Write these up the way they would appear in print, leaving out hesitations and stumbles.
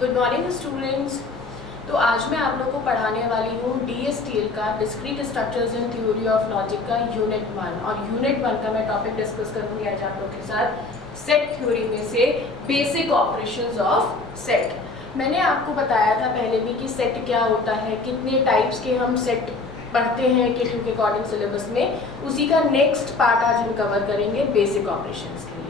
Good morning students. तो आज मैं आप लोगों को पढ़ाने वाली हूँ DSTL का discrete structures in theory of logic का यूनिट 1 और यूनिट 1 का मैं टॉपिक डिस्कस करूँगी आज आप लोगों के साथ सेट थ्योरी में से बेसिक ऑपरेशंस ऑफ सेट। मैंने आपको बताया था पहले भी कि सेट क्या होता है, कितने टाइप्स के हम सेट पढ़ते हैं किट के अकॉर्डिंग सिलेबस में। उसी का नेक्स्ट पार्ट आज हम कवर करेंगे बेसिक ऑपरेशंस के लिए।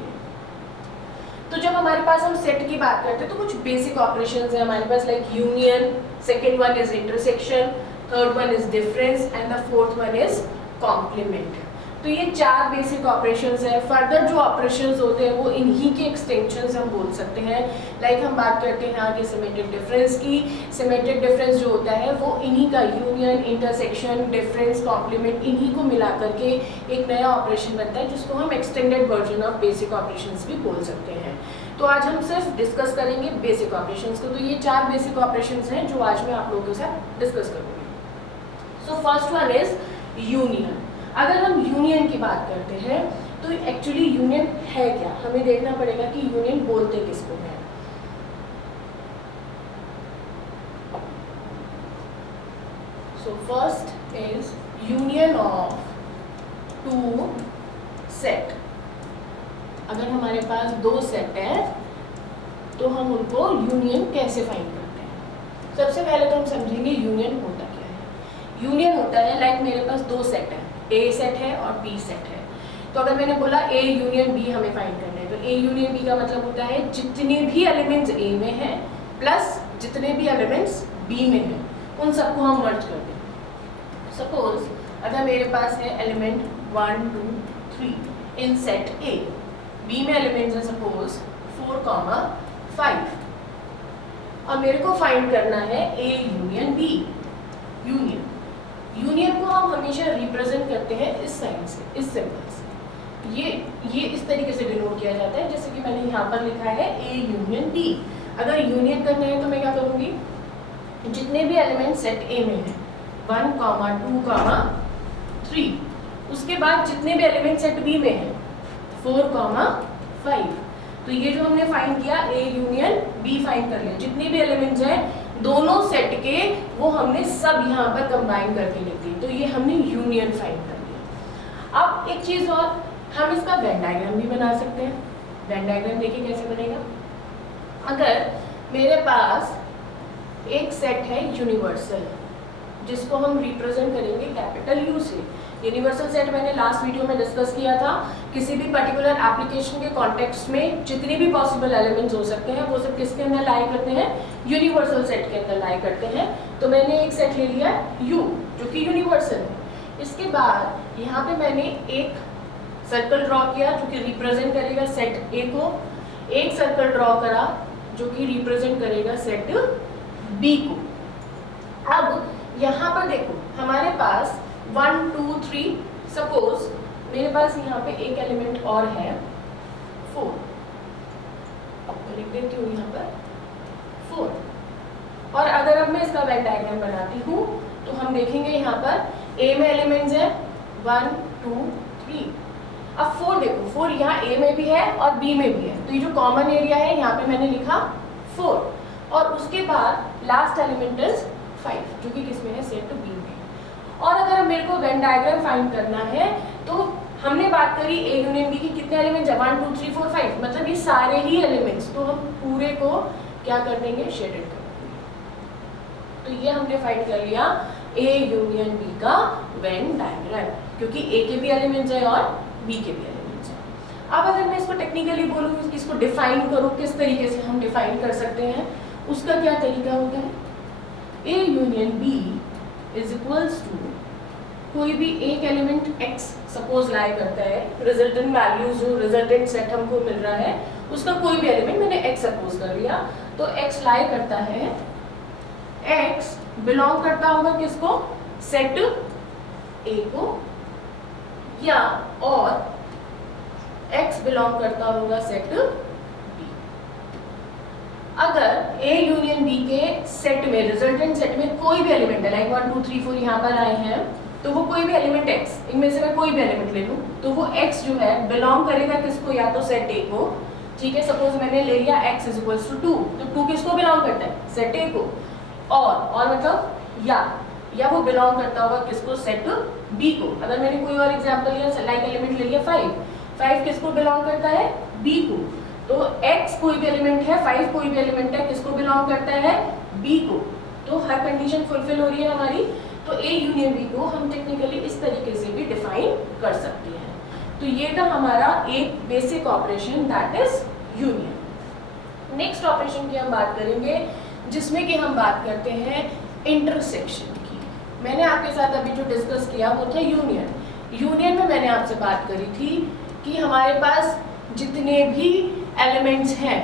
तो जब हमारे पास हम सेट की बात करते हैं तो कुछ बेसिक ऑपरेशंस है हमारे पास, like union, second one is intersection, third one is difference and the fourth one is complement. तो ये चार बेसिक ऑपरेशंस है। फर्दर जो ऑपरेशंस होते हैं वो इन्हीं के एक्सटेंशंस हम बोल सकते हैं। लाइक हम बात करते हैं आगे सिमेट्रिक डिफरेंस की। सिमेट्रिक डिफरेंस जो होता है वो इन्हीं का यूनियन, इंटरसेक्शन, डिफरेंस, कॉम्प्लीमेंट इन्हीं को मिला करके एक नया ऑपरेशन बनता है जिसको हम extended version of basic operations भी बोल सकते हैं। तो आज हम सिर्फ डिस्कस करेंगे बेसिक ऑपरेशंस को। तो ये चार बेसिक ऑपरेशंस हैं जो आज मैं आप लोगों के साथ डिस्कस करूँगी। So first one is union. अगर हम यूनियन की बात करते हैं तो एक्चुअली यूनियन है क्या, हमें देखना पड़ेगा कि यूनियन बोलते किसको है। So first is union of two set. अगर हमारे पास दो सेट है तो हम उनको यूनियन कैसे फाइंड करते हैं। सबसे पहले तो हम समझेंगे यूनियन होता क्या है। यूनियन होता है लाइक मेरे पास दो सेट है, ए सेट है और बी सेट है। तो अगर मैंने बोला ए यूनियन बी हमें फाइंड करना है, तो ए यूनियन बी का मतलब होता है जितने भी एलिमेंट्स ए में हैं प्लस जितने भी एलिमेंट्स बी में हैं उन सबको हम मर्ज कर दें। सपोज अगर मेरे पास है element 1 2 3 in set A, B में एलिमेंट्स है सपोज 4, 5 और मेरे को फाइंड करना है ए यूनियन बी। यूनियन को हम हमेशा रिप्रेजेंट करते हैं इस साइन से, इस सिंबल से। ये इस तरीके से डिनोट किया जाता है, जैसे कि मैंने यहाँ पर लिखा है ए यूनियन बी। अगर यूनियन करना है तो मैं क्या करूँगी, जितने भी एलिमेंट सेट ए में हैं 1, 2, 3, उसके बाद जितने भी एलिमेंट सेट बी में हैं 4, 5। तो ये जो हमने फाइंड किया ए यूनियन बी फाइंड कर लिया। जितने भी एलिमेंट्स हैं दोनों सेट के वो हमने सब यहाँ पर कंबाइन करके लिख दी। तो ये हमने यूनियन फाइंड कर लिया। अब एक चीज़ और, हम इसका वेन डायग्राम भी बना सकते हैं। वेन डायग्राम देखिए कैसे बनेगा। अगर मेरे पास एक सेट है यूनिवर्सल जिसको हम रिप्रेजेंट करेंगे कैपिटल यू से। यूनिवर्सल सेट मैंने लास्ट वीडियो में डिस्कस किया था। किसी भी पर्टिकुलर एप्लीकेशन के कॉन्टेक्स्ट में जितने भी पॉसिबल एलिमेंट्स हो सकते हैं वो सब किसके अंदर लाई करते हैं, यूनिवर्सल सेट के अंदर लाई करते हैं। तो मैंने एक सेट ले लिया U जो कि यूनिवर्सल है। इसके बाद यहाँ पे मैंने एक सर्कल ड्रॉ किया जो कि रिप्रेजेंट करेगा सेट ए को, एक सर्कल ड्रॉ करा जो कि रिप्रेजेंट करेगा सेट बी को। अब यहाँ पर देखो हमारे पास 1 2 3, सपोज मेरे पास यहाँ पे एक एलिमेंट और है 4, लिख देती हूँ यहाँ पर 4। और अगर अब मैं इसका वेन डायग्राम बनाती हूँ तो हम देखेंगे यहाँ पर ए में एलिमेंट्स है 1 2 3। अब 4 देखो, 4 यहाँ ए में भी है और बी में भी है, तो ये जो कॉमन एरिया है यहाँ पे मैंने लिखा 4 और उसके बाद लास्ट एलिमेंट इज 5 जो कि किसमें है, सेट बी में। और अगर मेरे को वेन डायग्राम फाइंड करना है तो हमने बात करी ए यूनियन बी की कितने एलिमेंट्स है 1 2 3 4 5, मतलब ये सारे ही एलिमेंट्स। तो हम पूरे को क्या कर देंगे, शेडेड कर देंगे। तो ये हमने फाइंड कर लिया ए यूनियन बी का वेन डायग्राम, क्योंकि ए के भी एलिमेंट्स है और बी के भी एलिमेंट्स है। अब अगर मैं इसको टेक्निकली बोलूँ, इसको डिफाइन करूँ, किस तरीके से हम डिफाइन कर सकते हैं, उसका क्या तरीका होता है। A union B is equals to कोई भी एक एलिमेंट x सपोज लाई करता है, रिजल्टेंट वैल्यूज जो रिजल्टेंट सेट हमको मिल रहा है उसका कोई भी एलिमेंट मैंने x सपोज कर लिया, तो x लाई करता है, x बिलोंग करता होगा किसको, सेट a को, या और x बिलोंग करता होगा सेट b। अगर a यूनियन b के सेट में, रिजल्टेंट सेट में कोई भी एलिमेंट है, लाइक 1 2 3 4 यहाँ पर आए हैं, तो वो कोई भी एलिमेंट x, इनमें से मैं कोई भी एलिमेंट ले लूँ, तो वो x जो है बिलोंग करेगा किसको, या तो सेट a को ठीक है, सपोज मैंने ले लिया x इज इक्वल्स टू 2, तो 2 किसको बिलोंग करता है? सेट ए को। और मतलब या वो बिलोंग करता होगा किसको? सेट बी को। अगर मैंने कोई और एग्जांपल लिया, लाइक एलिमेंट ले लिया 5 किसको बिलोंग करता है? बी को। तो x कोई भी एलिमेंट है, 5 कोई भी एलिमेंट है, किसको बिलोंग करता है? बी को। तो हर कंडीशन फुलफिल हो रही है हमारी, तो ए यूनियन बी को हम टेक्निकली इस तरीके से भी डिफाइन कर सकते हैं। तो ये था हमारा एक basic operation, that is union. Next operation की हम बात करेंगे, जिसमें कि हम बात करते हैं इंटरसेक्शन की। मैंने आपके साथ अभी जो डिस्कस किया वो था यूनियन। यूनियन में मैंने आपसे बात करी थी कि हमारे पास जितने भी एलिमेंट्स हैं,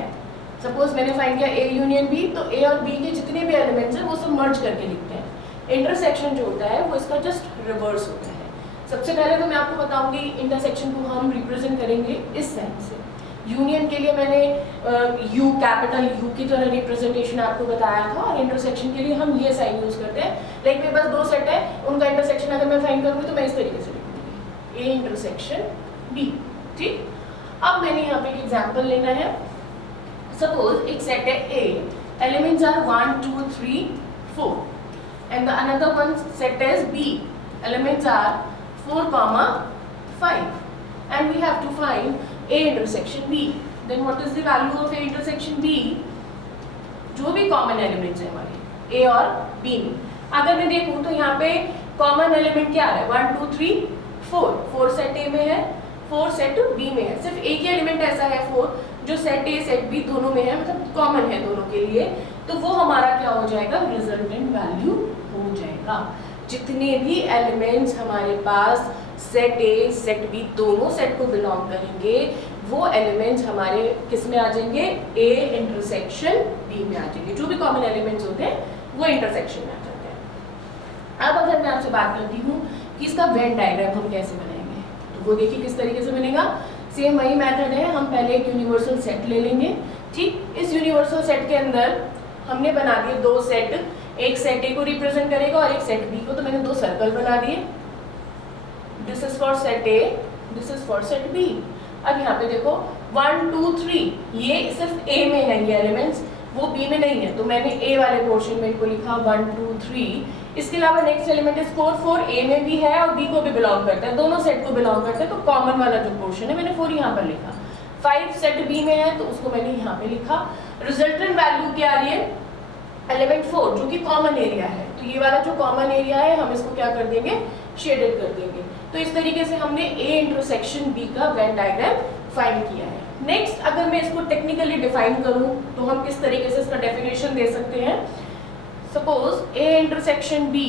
सपोज मैंने फाइंड किया ए यूनियन बी, तो ए और बी के जितने भी एलिमेंट्स हैं वो सब मर्ज करके लिखते हैं। इंटरसेक्शन जो होता है वो इसका जस्ट रिवर्स होता है। सबसे पहले तो मैं आपको बताऊंगी इंटरसेक्शन को हम रिप्रेजेंट करेंगे इस साइन से। यूनियन के लिए मैंने यू, कैपिटल यू की तरह रिप्रेजेंटेशन आपको बताया था, और इंटरसेक्शन के लिए हम ये साइन यूज करते हैं। लाइक मेरे पास दो सेट है, उनका इंटरसेक्शन अगर मैं फाइंड करूंगी तो मैं इस तरीके से लिखूंगी, ए इंटरसेक्शन बी। ठीक, अब मैंने यहाँ पे एक एग्जाम्पल लेना है। सपोज एक सेट है ए, elements are 1 2 3 4, and the another one set is B, elements are 4 5, and we have to find A intersection B. Then what is the value of A intersection B? जो भी common elements है हमारे A और B में, अगर मैं देखूं तो यहाँ पे कॉमन एलिमेंट क्या है? 1 2 3 4 सेट A में है, 4 सेट B में है। सिर्फ एक ही एलिमेंट ऐसा है 4 जो सेट A सेट B दोनों में है, मतलब कॉमन है दोनों के लिए, तो वो हमारा क्या हो जाएगा? रिजल्टेंट वैल्यू हो जाएगा। जितने भी एलिमेंट्स हमारे पास सेट A सेट B दोनों सेट को बिलोंग करेंगे, वो एलिमेंट्स हमारे किस में आ जाएंगे? A इंटरसेक्शन B में आ जाएंगे। जो भी कॉमन एलिमेंट्स होते हैं वो इंटरसेक्शन में आ जाते हैं। अब अगर मैं आपसे बात करती हूँ कि इसका वेन डायग्राम हम कैसे बनाएंगे, तो वो देखिए किस तरीके से बनेगा। सेम वही मेथड है, हम पहले एक यूनिवर्सल सेट ले लेंगे। ठीक, इस यूनिवर्सल सेट के अंदर हमने बना दिए दो सेट, एक सेट A को रिप्रेजेंट करेगा और एक सेट B को। तो मैंने दो सर्कल बना दिए, this is for set A, this is for set B। अब यहाँ पे देखो 1 2 3, ये सिर्फ A में है ये एलिमेंट्स, वो B में नहीं है, तो मैंने A वाले पोर्शन में इनको लिखा 1 2 3। इसके अलावा नेक्स्ट एलिमेंट इज 4 A में भी है और B को भी बिलोंग करता है, दोनों सेट को बिलोंग करता है, तो कॉमन वाला जो पोर्शन है मैंने 4 यहाँ पर लिखा। 5 सेट B में है तो उसको मैंने यहाँ पे लिखा। रिजल्टेंट वैल्यू क्या आ रही है? एलिमेंट 4 जो कि कॉमन एरिया है, तो ये वाला जो कॉमन एरिया है हम इसको क्या कर देंगे? शेडेड कर देंगे। तो इस तरीके से हमने A इंटरसेक्शन B का वेन डायग्राम फाइंड किया है। नेक्स्ट अगर मैं इसको टेक्निकली डिफाइन करूं तो हम किस तरीके से इसका डेफिनेशन दे सकते हैं। Suppose A intersection B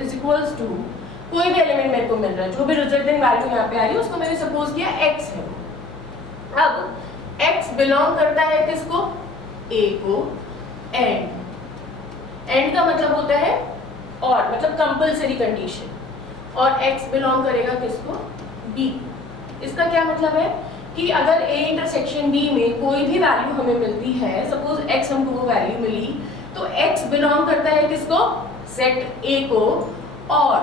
is equals to, कोई भी एलिमेंट मेरे को मिल रहा है, जो भी रिजल्टेंट वैल्यू यहाँ पे आ रही है उसको मैंने सपोज किया x है। अब x बिलोंग करता है किसको? A को। एंड का मतलब होता है और, मतलब कंपल्सरी कंडीशन, और x बिलोंग करेगा किसको? B। इसका क्या मतलब है कि अगर A इंटरसेक्शन B में कोई भी वैल्यू हमें मिलती है, सपोज x हमको वो वैल्यू मिली, तो x बिलोंग करता है किसको? सेट A को, और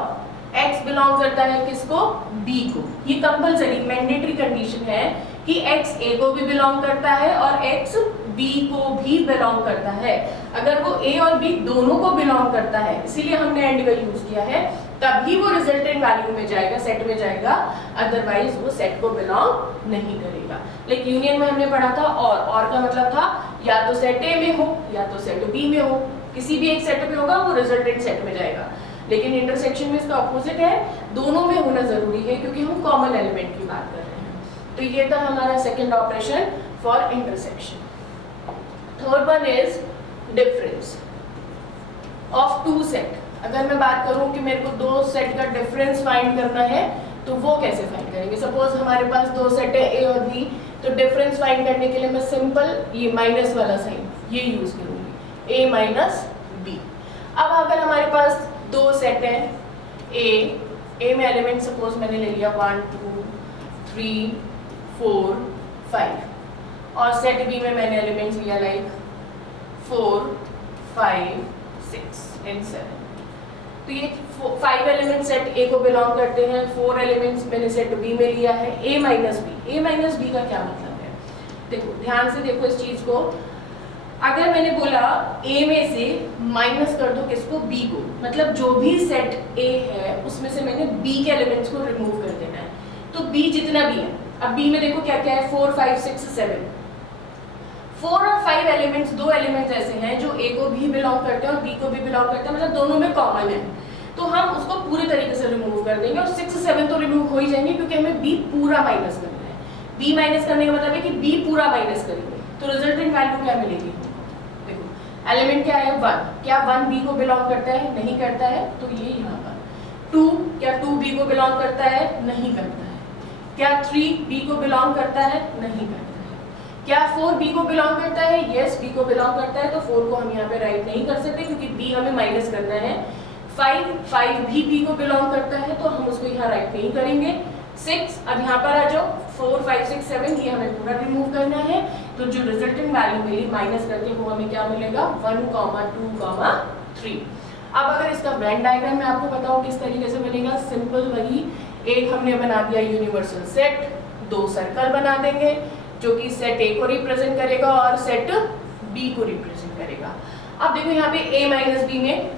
x बिलोंग करता है किसको? B को। ये कंपल्सरी मैंडेटरी कंडीशन है कि x A को भी बिलोंग करता है और x B को भी बिलोंग करता है। अगर वो A और B दोनों को बिलोंग करता है, इसीलिए हमने एंड का यूज किया है, तभी वो रिजल्टेंट वैल्यू में जाएगा, सेट में जाएगा, अदरवाइज वो सेट को बिलोंग नहीं करेगा। लेकिन यूनियन में हमने पढ़ा था और का मतलब था या तो सेट A में हो या तो सेट B में हो, किसी भी एक सेट में होगा वो रिजल्टेंट सेट में जाएगा। लेकिन इंटरसेक्शन में इसका ऑपोजिट है, दोनों में होना जरूरी है क्योंकि हम कॉमन एलिमेंट की बात कर रहे हैं। तो ये था हमारा second operation for intersection. Third one is difference of two set. अगर मैं बात करूं कि मेरे को दो सेट का डिफरेंस फाइंड करना है तो वो कैसे फाइंड करेंगे। सपोज हमारे पास दो सेट है A और B, तो डिफरेंस फाइंड करने के लिए मैं सिंपल ये माइनस वाला साइन ये यूज करूंगी, A माइनस B। अब अगर हमारे पास दो सेट है A में एलिमेंट सपोज मैंने ले लिया 1 2 3 4 5, और सेट B में मैंने एलिमेंट्स लिया लाइक 4 5 6 एंड 7। तो ये 5 एलिमेंट सेट A को बिलोंग करते हैं, 4 एलिमेंट्स मैंने सेट B में लिया है, A minus B। A minus B का क्या मतलब है? देखो ध्यान से देखो इस चीज को, अगर मैंने बोला A में से माइनस कर दो किसको, B को, मतलब जो भी सेट A है उसमें से मैंने B के एलिमेंट्स को रिमूव कर देना है। तो B जितना भी है, अब B में देखो क्या क्या है, 4 5 6 7, 4 और 5 एलिमेंट्स, दो एलिमेंट्स ऐसे हैं जो A को भी बिलोंग करते हैं और B को भी बिलोंग करते हैं, मतलब दोनों में कॉमन है, तो हम उसको पूरे तरीके से रिमूव कर देंगे और 6 7 तो रिमूव हो ही जाएंगे क्योंकि हमें B पूरा माइनस करना है। B माइनस करने का मतलब है कि B पूरा माइनस करेंगे, तो रिजल्टेंट वैल्यू क्या मिलेगी, देखो एलिमेंट क्या है 1, क्या 1 B को बिलोंग करता है, नहीं करता है, तो ये यहाँ पर 2, क्या 2 B को बिलोंग करता है, नहीं करता है, क्या 3 B को बिलोंग करता है, नहीं करता है, क्या 4 B को बिलोंग करता है, यस B को बिलोंग करता है, तो 4 को हम यहाँ पे राइट नहीं कर सकते क्योंकि B हमें माइनस करना है। 5 भी B को बिलोंग करता है तो हम उसको यहाँ राइट नहीं करेंगे। 6, अब यहाँ पर आ जाओ, 4 5 6 7 ये हमें पूरा रिमूव करना है, तो जो रिजल्टेंट वैल्यू मिली माइनस करके वो हमें क्या मिलेगा, 1 2 3। अब अगर इसका वेन डायग्राम मैं आपको बताऊं किस तरीके से बनेगा, सिंपल वही, एक हमने बना दिया यूनिवर्सल सेट, दो सर्कल बना देंगे जो कि सेट A को रिप्रेजेंट करेगा और सेट B को रिप्रेजेंट करेगा। अब देखो यहाँ पे A माइनस B में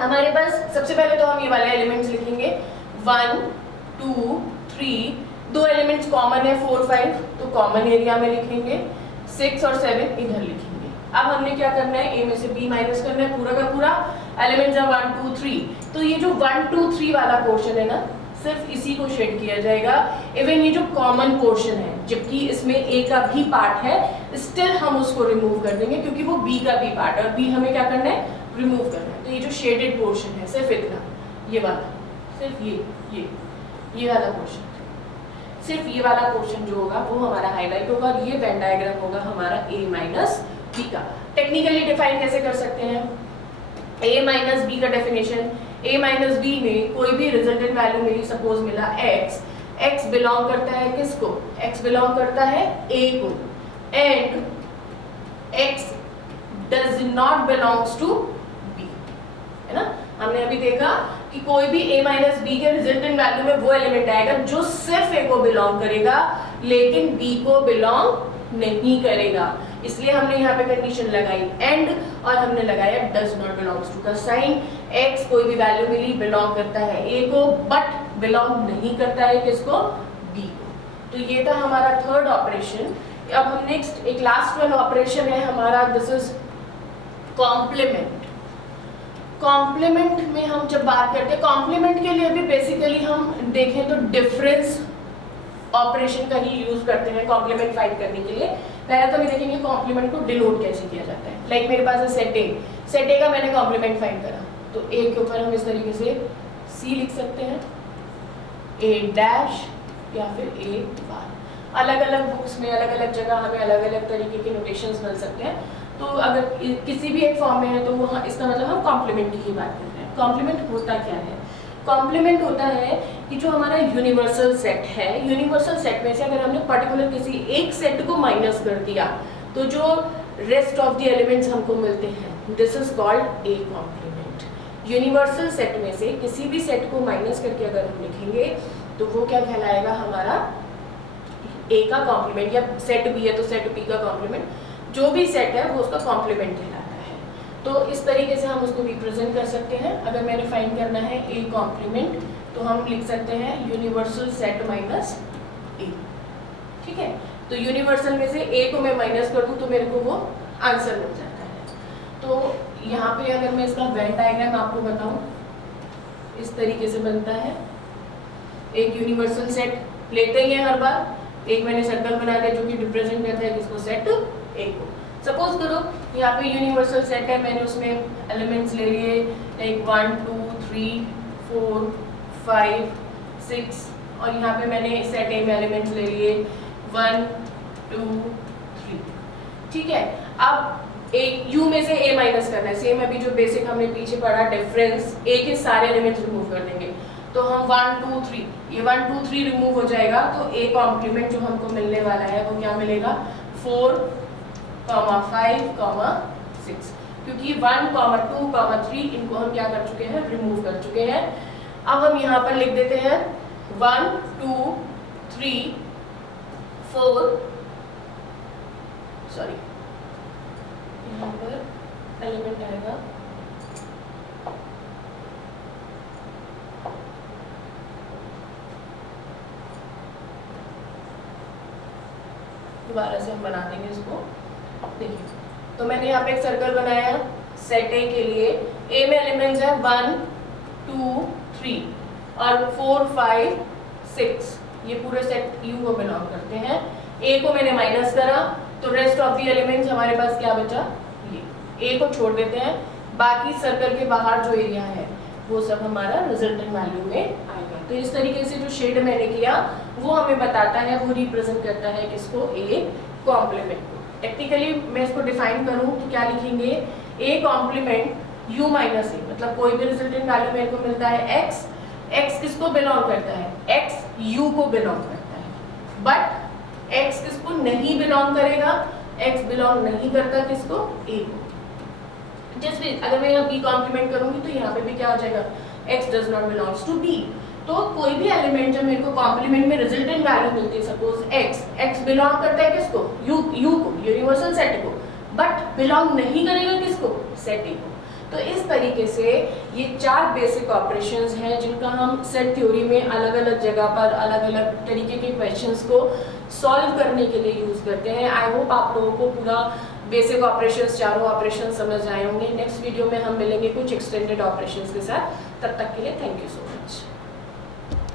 हमारे पास सबसे पहले तो हम ये वाले एलिमेंट्स लिखेंगे 1 2 3, दो एलिमेंट्स कॉमन है 4 5, तो कॉमन एरिया में लिखेंगे, 6 और 7 इधर लिखेंगे। अब हमने क्या करना है, A में से B माइनस करना है, पूरा का पूरा एलिमेंट्स है 1 2 3, तो ये जो 1 2 3 वाला पोर्शन है ना, सिर्फ इसी को शेड किया जाएगा। इवन ये जो कॉमन पोर्शन है, जबकि इसमें A का भी पार्ट है, स्टिल हम उसको रिमूव कर देंगे क्योंकि वो B का भी पार्ट है और B हमें क्या करना है, रिमूव करना है। तो ये जो शेडेड पोर्शन है सिर्फ इतना, ये वाला, सिर्फ ये वाला पोर्शन, सिर्फ ये वाला पोर्शन जो होगा वो हमारा हाईलाइट होगा और ये वेन डायग्राम होगा हमारा A माइनस B का। टेक्निकली डिफाइन कैसे कर सकते हैं, A माइनस B का डेफिनेशन, A माइनस B में कोई भी रिजल्टेंट वैल्यू मिली, सपोज मिला x बिलोंग करता है किसको, x बिलोंग करता है A को, and x does not belongs to B, है ना। हमने अभी देखा कि कोई भी A माइनस B के रिजल्टेंट वैल्यू में वो एलिमेंट आएगा जो सिर्फ A को बिलोंग करेगा लेकिन B को बिलोंग नहीं करेगा, इसलिए हमने यहाँ पे कंडीशन लगाई एंड और हमने लगाया डज नॉट बिलोंग्स टू का साइन। x कोई भी वैल्यू मिली बिलोंग करता है A को बट बिलोंग नहीं करता है किसको, B को। तो ये था हमारा थर्ड ऑपरेशन। अब हम नेक्स्ट एक लास्ट वन ऑपरेशन है हमारा, दिस इज कॉम्प्लीमेंट। कॉम्प्लीमेंट में हम जब बात करते हैं, कॉम्प्लीमेंट के लिए भी बेसिकली हम देखें तो डिफरेंस ऑपरेशन का ही यूज करते हैं कॉम्प्लीमेंट फाइंड करने के लिए। पहले तो हम देखेंगे कॉम्प्लीमेंट को डिनोट कैसे किया जाता है। लाइक मेरे पास है सेट ए का मैंने कॉम्प्लीमेंट फाइंड करा, तो ए के ऊपर हम इस तरीके से सी लिख सकते हैं, ए डैश या फिर ए बार। अलग अलग बुक्स में अलग अलग जगह हमें अलग अलग तरीके के नोटेशंस मिल सकते हैं, तो अगर किसी भी एक फॉर्म में है तो वहाँ इसका मतलब हम कॉम्प्लीमेंट की ही बात कर रहे हैं। कॉम्प्लीमेंट होता क्या है, कॉम्प्लीमेंट होता है कि जो हमारा यूनिवर्सल सेट है, यूनिवर्सल सेट में से अगर हमने पर्टिकुलर किसी एक सेट को माइनस कर दिया तो जो रेस्ट ऑफ द एलिमेंट्स हमको मिलते हैं, this is called a complement. Universal set में से किसी भी सेट को माइनस करके अगर हम लिखेंगे तो वो क्या कहलाएगा, हमारा ए का कॉम्प्लीमेंट, या सेट बी है तो सेट बी का कॉम्प्लीमेंट, जो भी सेट है वो उसका कॉम्प्लीमेंट कहलाता है। तो इस तरीके से हम उसको रिप्रेजेंट कर सकते हैं। अगर मैंने फाइंड करना है ए कॉम्प्लीमेंट तो हम लिख सकते हैं यूनिवर्सल सेट माइनस ए, ठीक है। तो यूनिवर्सल में से ए को मैं माइनस कर दूं तो मेरे को वो आंसर मिल जाता है। तो यहाँ पे अगर मैं इसका वेन डायग्राम आपको बताऊं, इस तरीके से बनता है। एक यूनिवर्सल सेट लेते ही है हर बार, एक मैंने सर्कल बना दिया जो कि रिप्रेजेंट करता है किसको, सेट ए को। सपोज करो यहाँ पे यूनिवर्सल सेट है, मैंने उसमें एलिमेंट्स ले लिए लाइक 1 2 3 4 5 6 और यहाँ पे मैंने सेट ए में एलिमेंट्स ले लिए 1 2 3, ठीक है। अब एक यू में से ए माइनस करना है, सेम अभी जो बेसिक हमने पीछे पढ़ा डिफरेंस, ए के सारे एलिमेंट्स रिमूव कर देंगे तो हम 1 2 3, ये 1 2 3 रिमूव हो जाएगा तो ए कॉम्प्लीमेंट जो हमको मिलने वाला है वो क्या मिलेगा, 4 5 6, क्योंकि 1 2 3 इनको हम क्या कर चुके हैं, रिमूव कर चुके हैं। अब हम यहाँ पर लिख देते हैं 1 2 3 4 सॉरी, यहाँ पर एलिमेंट आएगा दोबारा से हम बना देंगे इसको। देखिए, तो मैंने यहाँ पे एक सर्कल बनाया सेट ए के लिए। ए में एलिमेंट्स है 1 2 3 और 4 5 6, ये पूरे सेट यू को बिलोंग करते हैं। ए को मैंने माइनस करा तो रेस्ट ऑफ द एलिमेंट्स हमारे पास क्या बचा, ये ए को छोड़ देते हैं, बाकी सर्कल के बाहर जो एरिया है वो सब हमारा रिजल्टेंट वैल्यू में आएगा। तो इस तरीके से जो शेड मैंने किया वो हमें बताता है, वो रिप्रेजेंट करता है किसको, ए कॉम्प्लीमेंट को। टेक्निकली मैं इसको डिफाइन करूं तो क्या लिखेंगे, ए कॉम्प्लीमेंट यू माइनस ए, मतलब कोई भी रिजल्टेंट वैल्यू मेरे को मिलता है एक्स, एक्स किसको बिलोंग करता है, एक्स यू को बिलोंग करता है, बट एक्स किसको नहीं बिलोंग करेगा, एक्स बिलोंग नहीं करता किसको, ए को। जैसे अगर मैं यहाँ बी कॉम्प्लीमेंट करूंगी तो यहाँ पे भी क्या हो जाएगा, x does not belongs to b। तो कोई भी एलिमेंट जब मेरे को कॉम्प्लीमेंट में रिजल्टेंट वैल्यू मिलती है, सपोज x बिलोंग करता है किसको, u को, यूनिवर्सल सेट को, बट बिलोंग नहीं करेगा किसको, सेट ए को। तो इस तरीके से ये 4 बेसिक ऑपरेशंस हैं जिनका हम सेट थ्योरी में अलग अलग जगह पर अलग अलग तरीके के क्वेश्चंस को सॉल्व करने के लिए यूज करते हैं। आई होप आप लोगों को पूरा बेसिक ऑपरेशंस, चारों ऑपरेशंस समझ आए होंगे। नेक्स्ट वीडियो में हम मिलेंगे कुछ एक्सटेंडेड ऑपरेशंस के साथ। तब तक के लिए थैंक यू सो मच।